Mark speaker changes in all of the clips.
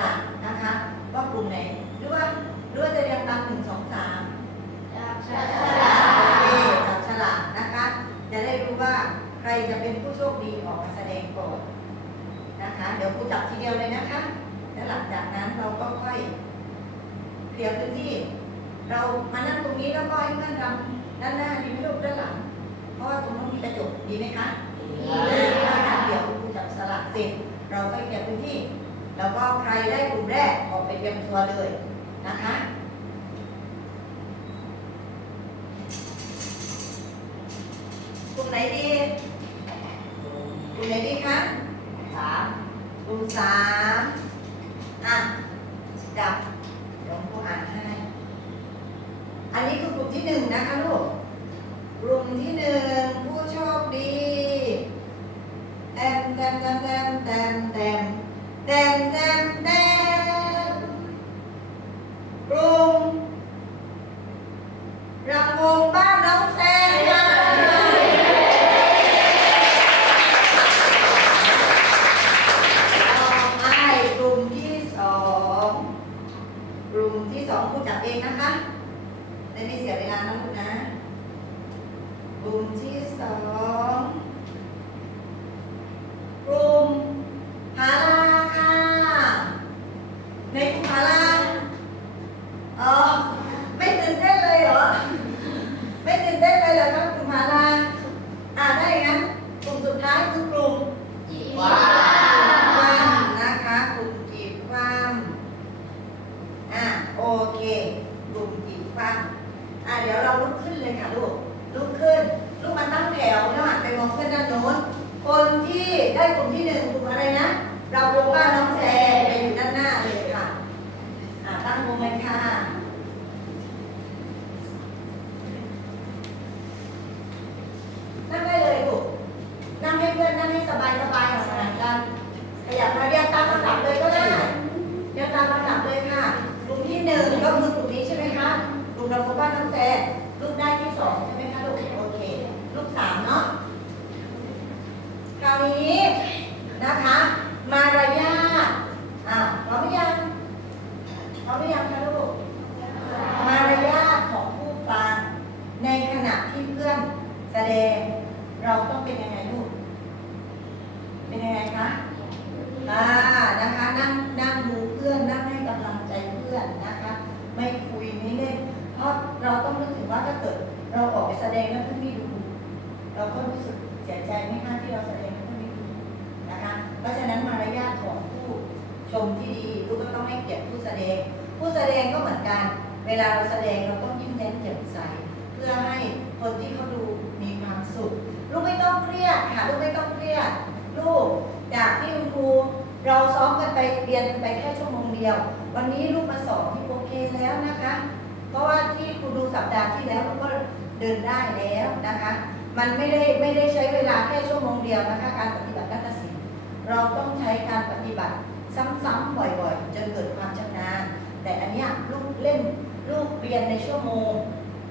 Speaker 1: ลักนะคะ ว่ากลุ่มไหนหรือว่าหรือว่าจะเรียงตามหนึ่งสองสาม
Speaker 2: จับฉ
Speaker 1: โอ
Speaker 2: ลาก
Speaker 1: เคจับฉลากนะคะ จะได้รู้ว่าใครจะเป็นผู้โชคดีออกมาแสดงก่อนนะคะ เดี๋ยวครูจับทีเดียวเลยนะคะ แล้วหลังจากนั้นเราก็ค่อยเคลียร์พื้นที่ เรามานั่งตรงนี้แล้วก็ให้เพื่อนรำด้านหน้าดีไหมลูกด้านหลัง เพราะว่าตรงนั้นมีกระจกดีไหมคะดีนะคะเดี๋ยวครูจับสลักเสร็จเราก็เคลียร์พื้นที่ แล้วก็ใครได้กลุ่มแรกออกไปเตรียมตัวเลยนะคะกลุ่มไหนดี Then them, them. เราก็รู้สึกเสียใจไหมคะที่เราแสดงแล้วเพื่อนไม่ดูนะคะ เพราะฉะนั้นมารยาทของผู้ชมที่ดีลูกก็ต้องให้เกียรติผู้แสดง ผู้แสดงก็เหมือนกัน เวลาเราแสดงเราต้องยิ้มแย้มแจ่มใสเพื่อให้คนที่เขาดูมีความสุขลูกไม่ต้องเครียดค่ะลูกไม่ต้องเครียด ลูกจากที่คุณครูเราซ้อมกันไปเรียนไปแค่ชั่วโมงเดียว วันนี้ลูกมาสอนที่โอเคแล้วนะคะ เพราะว่าที่ครูดูสัปดาห์ที่แล้วลูกก็เดินได้แล้วนะคะ มันไม่ได้ไม่ได้ใช้เวลาแค่ชั่วโมงเดียวนะคะการปฏิบัตินักศิลป์เราต้องใช้การปฏิบัติซ้ำๆบ่อยๆจนเกิดความชำนาญ แต่อันนี้ลูกเล่นลูกเรียนในชั่วโมง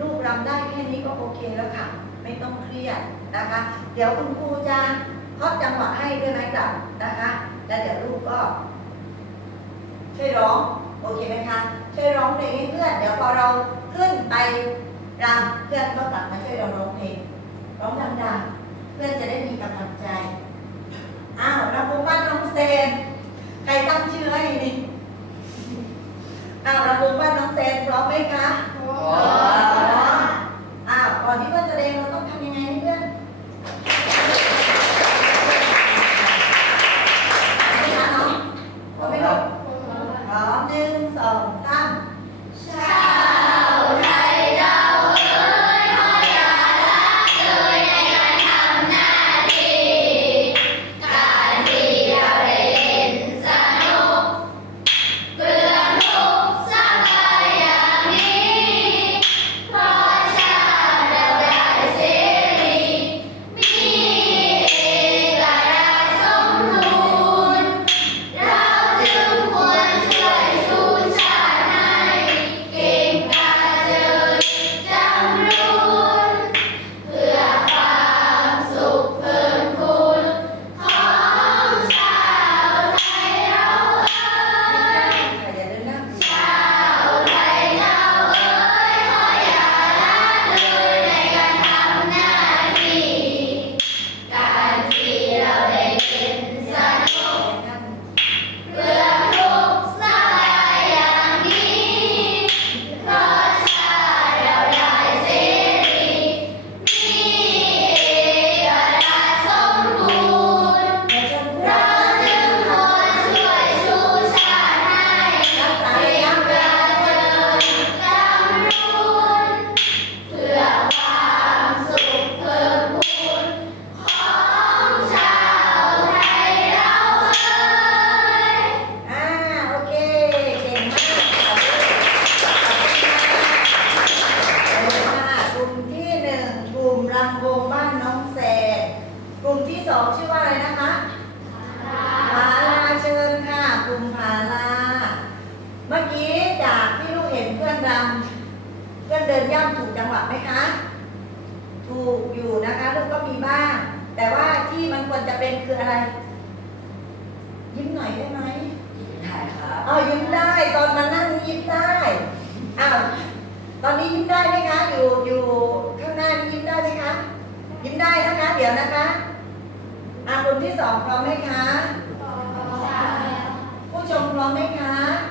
Speaker 1: ลูกรำได้แค่นี้ก็โอเคแล้วค่ะ ไม่ต้องเครียดนะคะ เดี๋ยวคุณครูจะเคาะจังหวะให้ด้วยไหมกลับนะคะ แล้วเดี๋ยวลูกก็ ช่วยร้องโอเคไหมคะช่วยร้องเพลงให้เพื่อนเดี๋ยวพอเราขึ้นไปรำเพื่อนก็กลับมาช่วยเราร้องเพลง ร้องดังๆ เพื่อนจะได้มีกำลังใจ อ้าวเราพบว่าน้องเซน ใครตั้งชื่อให้นี่ อ้าวเราพบว่าน้องเซนพร้อมไหมคะ
Speaker 2: โอ้
Speaker 1: อ้ ตอนนี้
Speaker 2: ยิ้
Speaker 1: มได้ไหม
Speaker 2: คะ
Speaker 1: อยู่อยู่ข้างหน้านี่ยิ้มได้ไหมคะ ยิ้มได้นะคะ เดี๋ยวนะคะอะคนที่สองพร้อมไหมคะ ผู้ชมพร้อ
Speaker 2: มไห
Speaker 1: มคะอะ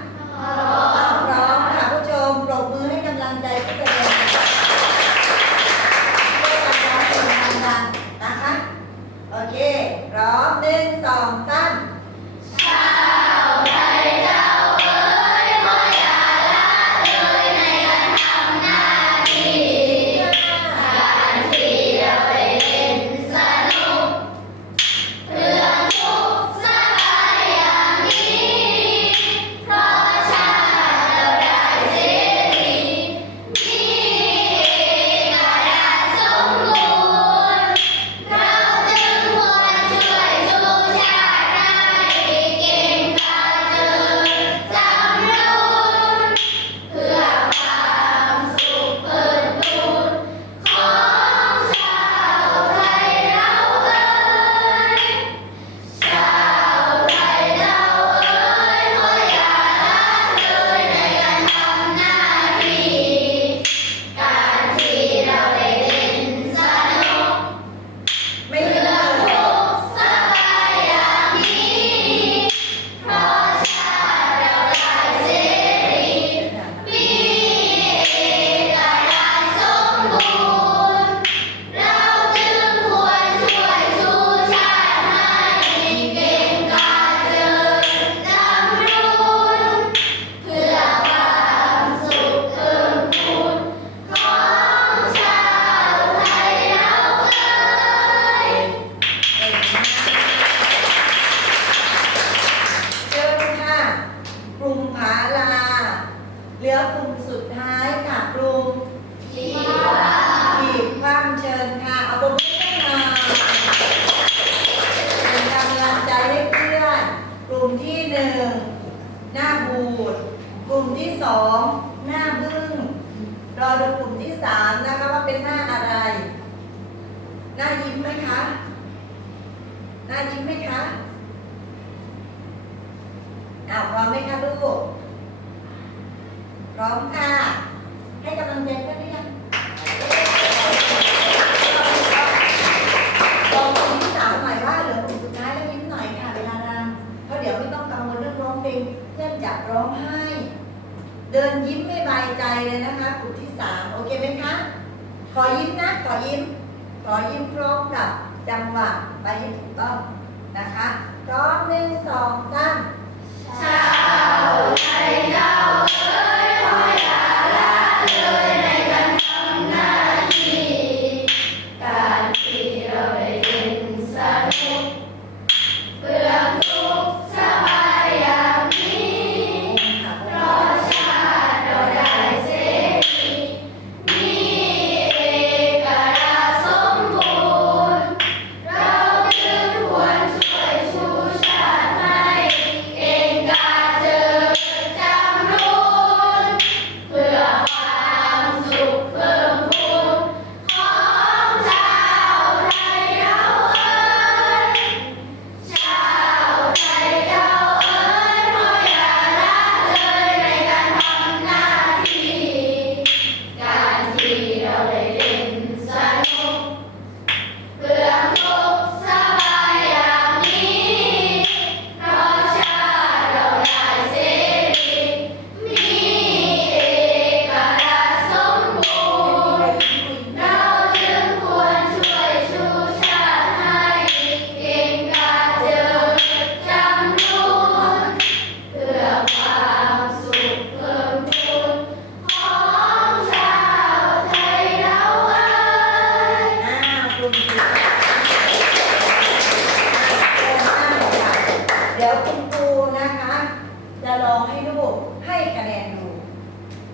Speaker 1: ร้อมไหมคะลูก พร้อมค่ะ ให้กำลังใจกันหรือยังบอกกลุ่มที่สามหน่อยว่าเหลือกลุ่มสุดท้ายแล้วยิ้มหน่อยค่ะ เวลารำเพราะเดี๋ยวไม่ต้องกังวลเรื่องร้องเพลงเพื่อนจับร้องไห้ เดินยิ้มไม่บายใจเลยนะคะกลุ่มที่สามโอเคไหมคะ ขอยิ้มนะ ขอยิ้ม ขอยิ้มพร้อมกับจังหวะไปให้ถูกต้องนะคะพร้อมหนึ่งสองสาม
Speaker 2: ชาวไ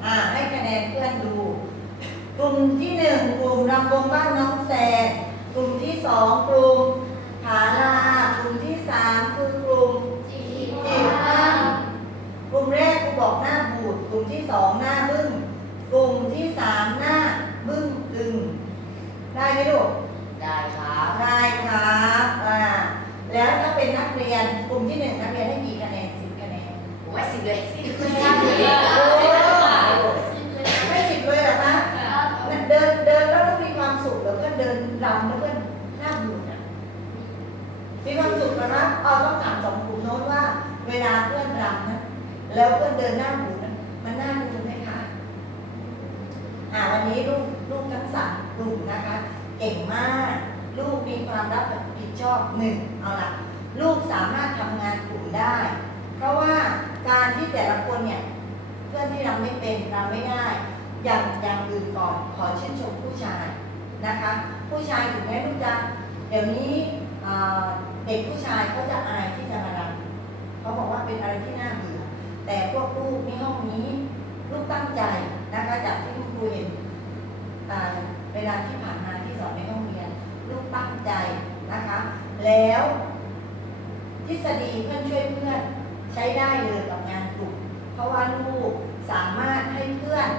Speaker 2: ่าให้คะ
Speaker 1: แนนเพื่อนดู กลุ่มที่หนึ่งกลุ่มรำวงบ้านน้องแสนกลุ่มที่สองกลุ่มผาลากลุ่มที่สามคือกลุ่ม
Speaker 2: จี
Speaker 1: จีบ้างกลุ่มแรกกูบอกหน้าบูดกลุ่มที่สองหน้าบึ้งกลุ่มที่สามหน้าบึ้งตึง ได้ไหมลูกได้ครับได้ครับอ่าแล้วถ้าเป็นนักเรียนกลุ่มที่หนึ่งนักเรียนให้กี่คะแนนสิบคะแนนโอ้ยสิบเลย เอาต้องถามสองกลุ่มโน้นว่า เวลาเพื่อนรำนะแล้วเพื่อนเดินหน้าบูนะมันน่าดูไหมคะอ่าวันนี้ลูกลูกทั้งสามกลุ่มนะคะ เก่งมาก ลูกมีความรับผิดชอบหนึ่งเอาละลูกสามารถทำงานกลุ่มได้ เพราะว่าการที่แต่ละคนเนี่ยเพื่อนที่เราไม่เป็นเราไม่ได้อย่างอย่างอื่นก่อนขอชื่นชมผู้ชายนะคะ ผู้ชายถึงแม้ลูกจะเดี๋ยวนี้อ่า เด็กผู้ชายเขาจะอายที่จะมารำเขาบอกว่าเป็นอะไรที่น่าเบื่อแต่พวกลูกในห้องนี้ลูกตั้งใจนะคะจากที่คุณครูเห็นอ่เวลาที่ผ่านมาที่สอนในห้องเรียน ลูกตั้งใจนะคะ แล้ว ทฤษฎีเพื่อนช่วยเพื่อนใช้ได้เลยกับงานกลุ่มเพราะว่าลูกสามารถให้เพื่อน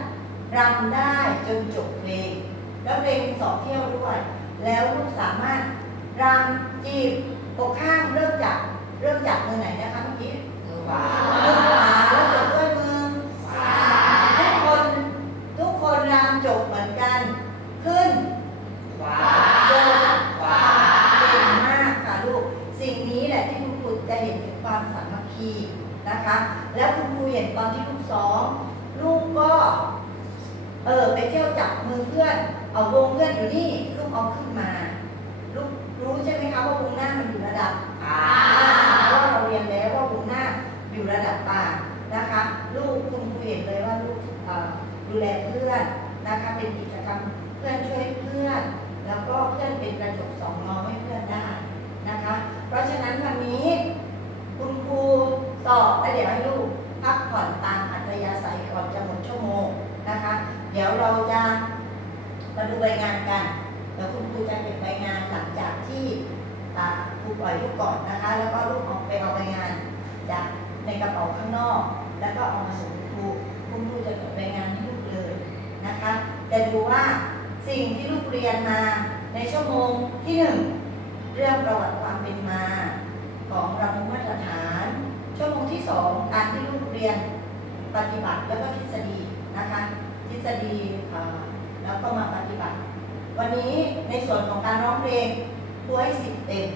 Speaker 1: รำได้จนจบเพลงแล้วเพลงสองเที่ยวด้วย แล้วลูกสามารถรำจีบ อกข้างเริ่มจากเริ่มจากมือไหนนะคะเมื่อกี้มือขวามือขวาแล้วจบด้วยมือซ้ายทุกคนทุกคนรำจบเหมือนกัน ขึ้นขวาจบเก่งมากค่ะลูกสิ่งนี้แหละที่คุณครูจะเห็นถึงความสามัคคีนะคะ แล้วคุณครูเห็นตอนที่ลูกซ้อมลูกก็เออไปเที่ยวจับมือเพื่อน เอาวงเพื่อนอยู่นี่ลูกเอาขึ้นมา ลูกรู้ใช่ไหมคะว่าวงหน้ามันอยู่ระดับ เพราะว่าเราเรียนแล้วว่าวงหน้าอยู่ระดับปากนะคะ ลูกคุณครูเห็นเลยว่าลูกเอ่อ ดูแลเพื่อนนะคะเป็นกิจกรรมเพื่อนช่วยเพื่อน แล้วก็เพื่อนเป็นกระจกสองมองให้เพื่อนได้นะคะ เพราะฉะนั้นวันนี้ คุณครูสอบและเดี๋ยวให้ลูกพักผ่อนตามอัธยาศัยก่อนจะหมดชั่วโมงนะคะ เดี๋ยวเราจะมาดูใบงานกันเดี๋ยวคุณครูจะเก็บใบงานหลังจากที่ครูปล่อยลูกก่อนนะคะ แล้วก็ลูกออกไปเอาใบงานจากในกระเป๋าข้างนอก แล้วก็เอามาส่งคุณครูคุณครูจะเก็บใบงานให้ลูกเลยนะคะ จะดูว่าสิ่งที่ ลูกเรียนมาในชั่วโมงที่หนึ่งเรื่องประวัติความเป็นมา ของระบบมาตรฐาน ชั่วโมงที่สองการที่ลูกเรียนปฏิบัติแล้วก็ทฤษฎีนะคะทฤษฎีแล้วก็มาปฏิบัติ วันนี้ในส่วนของการร้องเพลงครูให้สิบเต็ม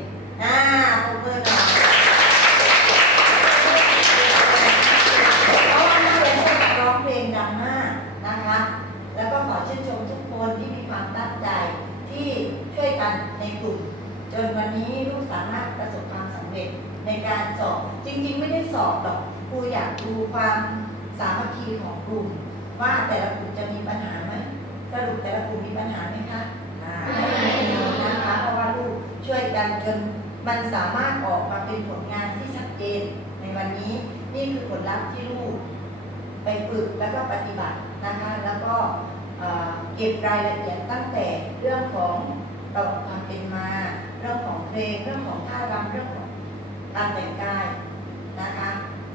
Speaker 1: อ่าปรบมือหน่อยเพราะว่านักเรียนได้ร้องเพลงดังมากนะคะ แล้วก็ขอชื่นชมทุกคนที่มีความตั้งใจที่ช่วยกันในกลุ่ม จนวันนี้ลูกสามารถประสบความสำเร็จในการสอบ จริง ๆ ไม่ได้สอบหรอกครูอยากดูความสามัคคีของกลุ่ม ว่าแต่ละกลุ่มจะมีปัญหาไหมสรุปแต่ละกลุ่มมีปัญหาไหมคะอ่าไม่มีนะคะเพราะว่าลูกช่วยกันจนมันสามารถออกมาเป็นผลงานที่ชัดเจนในวันนี้นี่คือผลลัพธ์ที่ลูก ไป ฝึกแล้วก็ปฏิบัตินะคะ แล้วก็เอ่อเก็บรายละเอียดตั้งแต่เรื่องของประวัติความเป็นมา เรื่องของเพลง เรื่องของท่ารำเรื่องของการแต่งกายนะคะ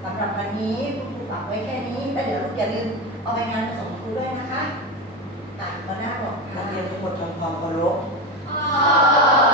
Speaker 1: สำหรับวันนี้คุณครูฝากไว้แค่นี้แล้วเดี๋ยวลูกอย่าลืมเอาไปงานมาส่งครูด้วยนะคะอะหัวหน้าบอก
Speaker 3: นั
Speaker 1: ค่ะ
Speaker 3: กเรียนทุกคนทำความเคารพ
Speaker 2: ขอบ